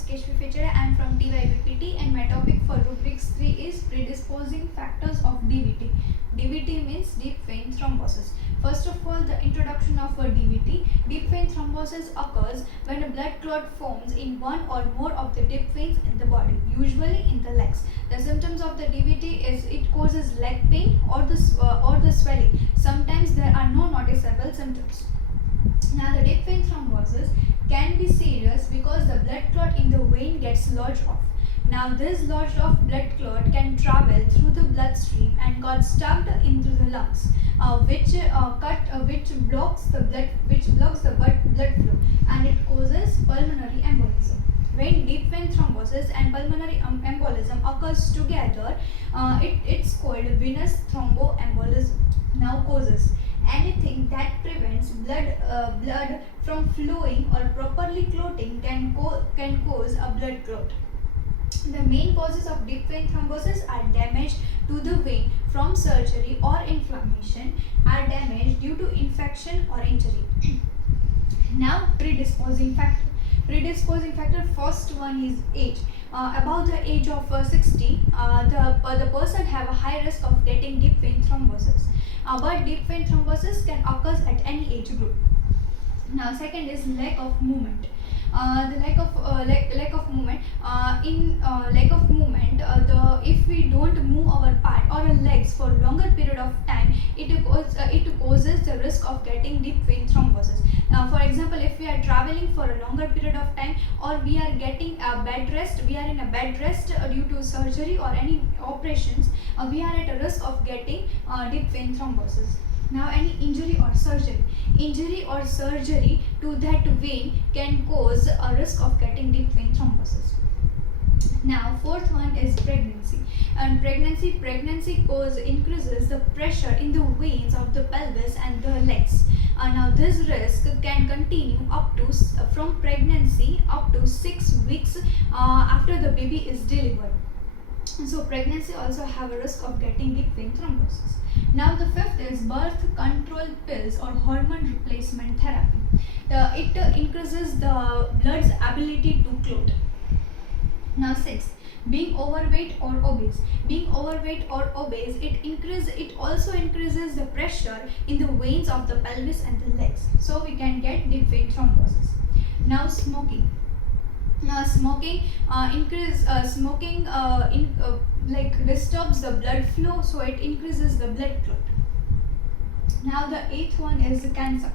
is Keshvi Feature. I am from TYBPT and my topic for rubrics 3 is predisposing factors of DVT. DVT means deep vein thrombosis. First of all, the introduction of a DVT. Deep vein thrombosis occurs when a blood clot forms in one or more of the deep veins in the body, usually in the legs. The symptoms of the DVT is it causes leg pain or the swelling. Sometimes there are no noticeable symptoms. Now, the deep vein thrombosis can be serious because the blood clot in the vein gets lodged off. Now, this lodged off blood clot can travel through the bloodstream and got stuck into the lungs, which blocks the blood flow, and it causes pulmonary embolism. When deep vein thrombosis and pulmonary embolism occurs together, it's called venous thromboembolism. Now, causes. Anything that prevents blood from flowing or properly clotting can cause a blood clot. The main causes of deep vein thrombosis are damage to the vein from surgery or inflammation, are damage due to infection or injury. Now, predisposing factor. Predisposing factor, first one is age. Above the age of 60, the person have a high risk of getting deep vein thrombosis. But deep vein thrombosis can occur at any age group. Now, second is lack of movement. If we don't move our part or our legs for longer period of time, it causes the risk of getting deep vein thrombosis. Now, for example, if we are traveling for a longer period of time, or we are getting a bed rest, we are in a bed rest due to surgery or any operations, we are at a risk of getting deep vein thrombosis. Now, any injury or surgery. Injury or surgery to that vein can cause a risk of getting deep vein thrombosis. Now, fourth one is pregnancy. And pregnancy increases the pressure in the veins of the pelvis and the legs. Now, this risk can continue from pregnancy up to 6 weeks after the baby is delivered. So, pregnancy also have a risk of getting deep vein thrombosis. Now, the fifth is birth control pills or hormone replacement therapy. It increases the blood's ability to clot. Now, sixth, being overweight or obese. Being overweight or obese, it also increases the pressure in the veins of the pelvis and the legs. So, we can get deep vein thrombosis. Now, smoking. Smoking disturbs the blood flow, so it increases the blood clot. Now, the eighth one is cancer.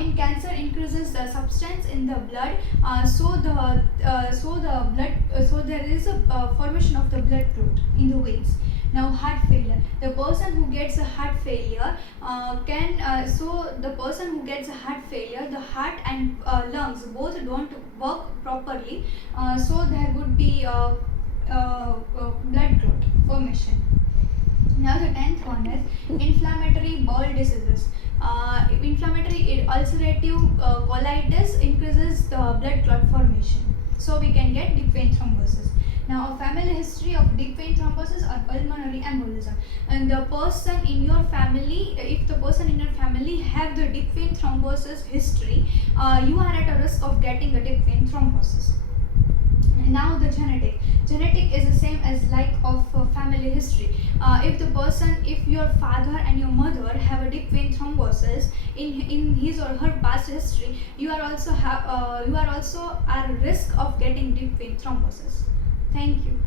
In cancer, increases the substance in the blood, so there is a formation of the blood clot in the veins. Now, heart failure. The person who gets a heart failure the heart and lungs both don't work properly, so there would be blood clot formation. Now, the 10th one is inflammatory bowel diseases. Inflammatory ulcerative colitis increases the blood clot formation, so we can get deep vein thrombosis. Now, a family history of deep vein thrombosis or pulmonary embolism. And the person in your family, if the person in your family have the deep vein thrombosis history, you are at a risk of getting a deep vein thrombosis. Now, the genetic. Genetic is the same as like of family history. If your father and your mother have a deep vein thrombosis in his or her past history, you are also at risk of getting deep vein thrombosis. Thank you.